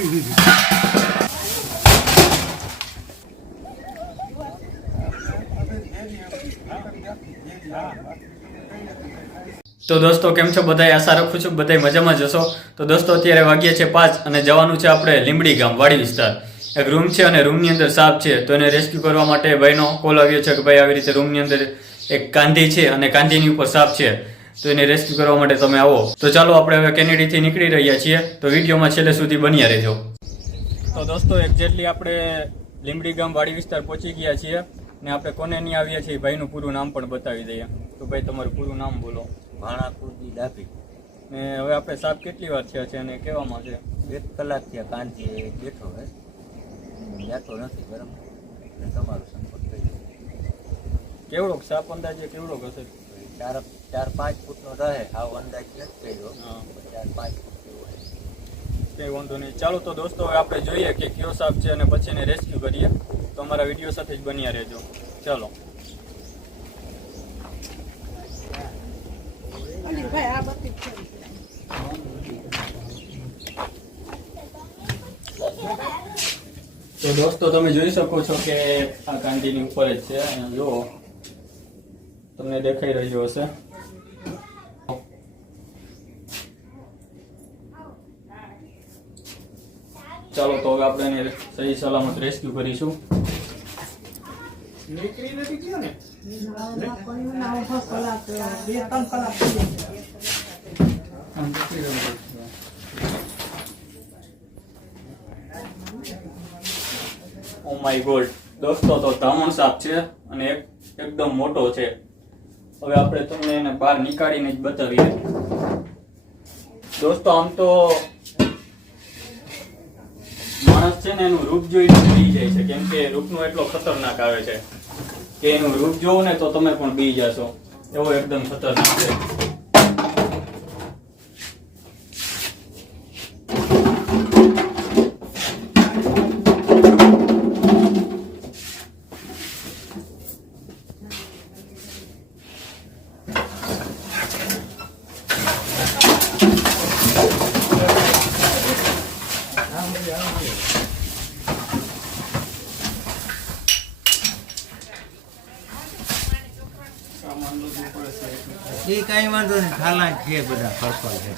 તો દોસ્તો, કેમ છો? બધાય આશા રાખું છું બધાય મજામાં જશો તો દોસ્તો, અત્યારે વાગ્યા છે પાંચ અને જવાનું છે આપણે લીંબડી ગામ, વાડી વિસ્તાર. એક રૂમ છે અને રૂમની અંદર સાપ છે. તો એને રેસ્ક્યુ કરવા માટે ભાઈનો કોલ આવ્યો છે કે ભાઈ આવી રીતે રૂમની અંદર એક કાંધી છે અને કાંધીની ઉપર સાપ છે. તો એને રેસ્ક્યુ કરવા માટે તમે આવો. તો ચાલો આપણે હવે કેનેડીથી નીકળી રહ્યા છીએ. તો વિડીયોમાં છેલ્લે સુધી બન્યા રહેજો. તો દોસ્તો એક્ઝેક્ટલી આપણે લીંબડી ગામ વાડી વિસ્તાર પહોંચી ગયા છીએ ને આપણે કોને નહીં આવીએ છીએ ભાઈનું પૂરું નામ પણ બતાવી દઈએ. તો ભાઈ તમારું પૂરું નામ બોલો. ભાણાપુરની ડાબી ને હવે આપણે સાપ કેટલી વાર થયા છે અને કેવામાં છે? એક કલાક થયા કાંતિ બેઠો હે. જાતો નથી બરાબર એટલે તમારો સંપર્ક થઈ કેવડોક સાપ અંદાજે કેવડોક હશે? ચાર ચાર પાંચ ફૂટનો રહે. આવો અંદાજ નથી કર્યો. ચાર પાંચ ફૂટ કંઈ વાંધો નહીં. ચાલો તો દોસ્તો હવે આપણે જોઈએ કે કયો સાપ છે અને પછી એને રેસ્ક્યુ કરીએ. તો અમારા વીડિયો સાથે જ બન્યા રહેજો. ચાલો. તો દોસ્તો તમે જોઈ શકો છો કે આ કાંદીની ઉપર જ છે. અને જુઓ. તમને દેખાઈ રહ્યો હશે. ચાલો તો હવે આપણે એને સહી સલામત રેસ્ક્યુ કરીશું. ઓ માય ગોડ દોસ્તો તો ધામણ સાપ છે અને એક એકદમ મોટો છે. હવે આપણે તમને એને બહાર નીકાળીને જ બતાવીએ. દોસ્તો, આમ તો માણસ છે ને એનું રૂપ જોઈને બી જાય છે, કેમ કે રૂપનો એટલો ખતરનાક આવે છે કે એનું રૂપ જોવો ને તો તમે પણ બી જશો. એવો એકદમ ખતરનાક છે. એ કાંઈ વાંધો નહીં ખાલા છે બધા ફરફર છે.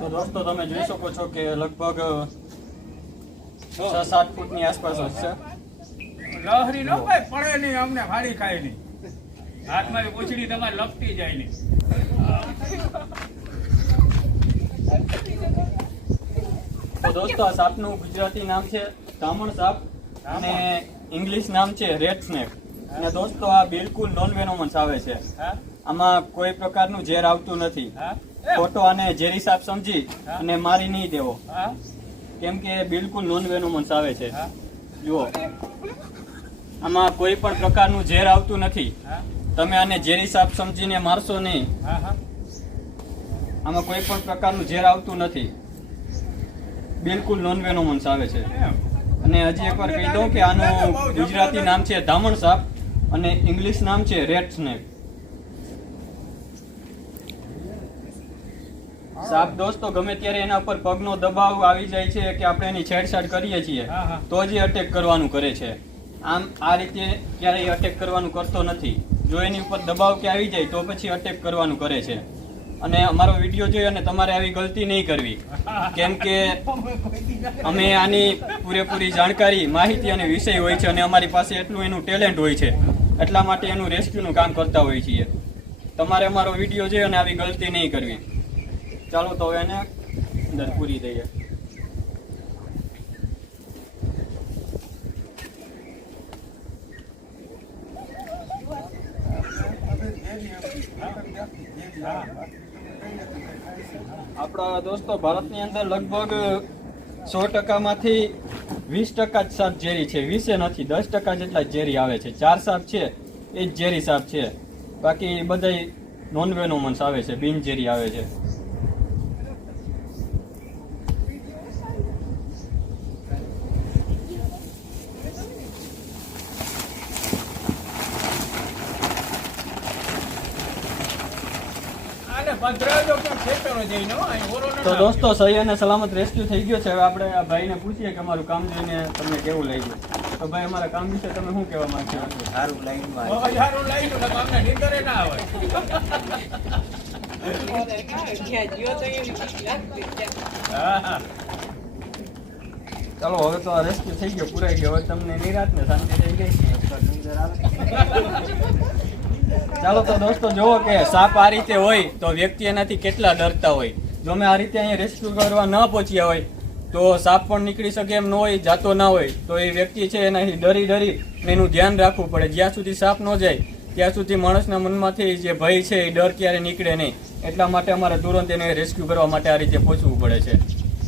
તો દોસ્તો તમે જોઈ શકો છો કે લગભગ છ સાત ફૂટની આસપાસ જ છે. લહરી નો ભાઈ પડે નહીં અમને ફાડી ખાય નહીં. હાથમાં પૂછડી તમારે લપટી જાય નહીં. તો દોસ્તો આ સાપનું ગુજરાતી નામ છે ધામણ સાપ અને ઇંગ્લિશ નામ છે રેડ સ્નેક. અને દોસ્તો આ બિલકુલ નોન વેનોમન્સ આવે છે. આમાં કોઈ પ્રકારનું ઝેર આવતું નથી. ફોટો અને ઝેરી સાપ સમજી અને મારી નહીં દેવો. કેમ કે બિલકુલ નોન વેનોમન્સ આવે છે. જુઓ. આમાં કોઈ પણ પ્રકારનું ઝેર આવતું નથી. તમે આને ઝેરી સાપ સમજીને મારશો નહીં. આમાં કોઈ પણ પ્રકારનું ઝેર આવતું નથી. બિલકુલ નોન વેનોમન્સ આવે છે. અને હજી એકવાર કહી દઉં કે આનું ગુજરાતી નામ છે ધામણ સાપ. અને ઇંગ્લિશ નામ છે રેડ સ્નેક સાપ દોસ્તો ગમે ત્યારે એના પર પગનો દબાવ આવી જાય છે કે આપણે એની છેડછાડ કરીએ છીએ. તો જ એ અટેક કરવાનું કરે છે. આમ આ રીતે ક્યારેય અટેક કરવાનું કરતો નથી. જો એની ઉપર દબાવ કે આવી જાય તો પછી અટેક કરવાનું કરે છે. અને અમારો વીડિયો જોઈ અને તમારે આવી ગલતી નહીં કરવી. કેમ કે અમે આની પૂરેપૂરી જાણકારી માહિતી અને વિષય હોય છે અને અમારી પાસે એટલું એનું ટેલેન્ટ હોય છે. એટલા માટે એનું રેસ્ક્યુનું કામ કરતા હોઈએ છીએ. તમારે અમારો વીડિયો છે અને આવી ગલતી નહીં કરવી. ચાલો તો એને અંદર પૂરી દઈએ. આપણા દોસ્તો, ભારતની અંદર લગભગ સો ટકામાંથી વીસ ટકા જ સાપ ઝેરી છે. વીસે નથી, દસ ટકા જેટલા ઝેરી આવે છે. ચાર સાપ છે, એ જ ઝેરી સાપ છે. બાકી બધા નોન વેનોમન્સ આવે છે, બિન ઝેરી આવે છે આને પધરાવજો ક્યાં ખેતરો જઈને હો, અહીં ઓરો ન તો. દોસ્તો સહી અને સલામત રેસ્ક્યુ થઈ ગયો છે. હવે આપણે આ ભાઈને પૂછીએ કે અમારું કામ જોઈને તમને કેવું લાગ્યું? તો ભાઈ અમારા કામ વિશે તમે શું કહેવા માંગશો? સારું લાઈનમાં સારું લાઈન ને નીકળે ના આવે. ચાલો હવે તો આ રેસ્ક્યુ થઈ ગયો પૂરાઈ ગયો. હવે તમને નિરાત ને શાંતિ થઈ ગઈ. ચાલો તો દોસ્તો, જુઓ કે સાપ આ રીતે હોય તો વ્યક્તિ એનાથી કેટલા ડરતા હોય. જો અમે આ રીતે અહીંયા રેસ્ક્યુ કરવા ન પહોંચ્યા હોય, તો સાપ પણ નીકળી શકે એમ ન હોય, જાતો ના હોય, તો એ વ્યક્તિ છે એનાથી ડરી ડરી એનું ધ્યાન રાખવું પડે. જ્યાં સુધી સાપ ન જાય, ત્યાં સુધી માણસના મનમાંથી જે ભય છે એ ડર ક્યારે નીકળે નહીં. એટલા માટે અમારે તુરંત એને રેસ્ક્યુ કરવા માટે આ રીતે પહોંચવું પડે છે.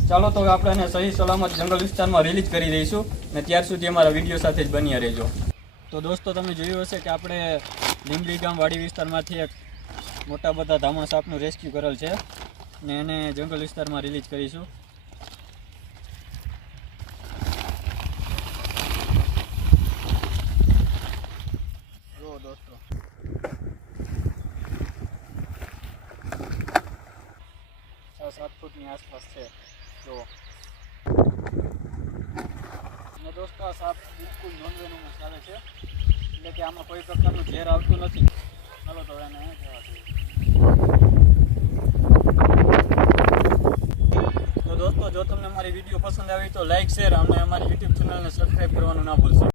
ચાલો તો આપણે એને સહી સલામત જંગલ વિસ્તારમાં રિલીઝ કરી દઈશું ને ત્યાર સુધી અમારા વીડિયો સાથે જ બન્યા રહેજો. તો દોસ્તો, તમે જોયું હશે કે આપણે લીંબડી ગામ વાડી વિસ્તારમાંથી એક મોટા બધા ધામણ સાપનું રેસ્ક્યુ કરેલ છે ને એને જંગલ વિસ્તારમાં રિલીઝ કરીશું. સાત ફૂટની આસપાસ છે. જો દોસ્તો આ સાપ બિલકુલ નોન વેનોમસ આવે છે. એટલે કે આમાં કોઈ પ્રકારનું ઝેર આવતું નથી. ચાલો તો એને જવા દઈએ? તો દોસ્તો, જો તમને મારી વીડિયો પસંદ આવી તો લાઈક શેર અને અમારી યુટ્યુબ ચેનલને સબસ્ક્રાઈબ કરવાનું ના ભૂલશો.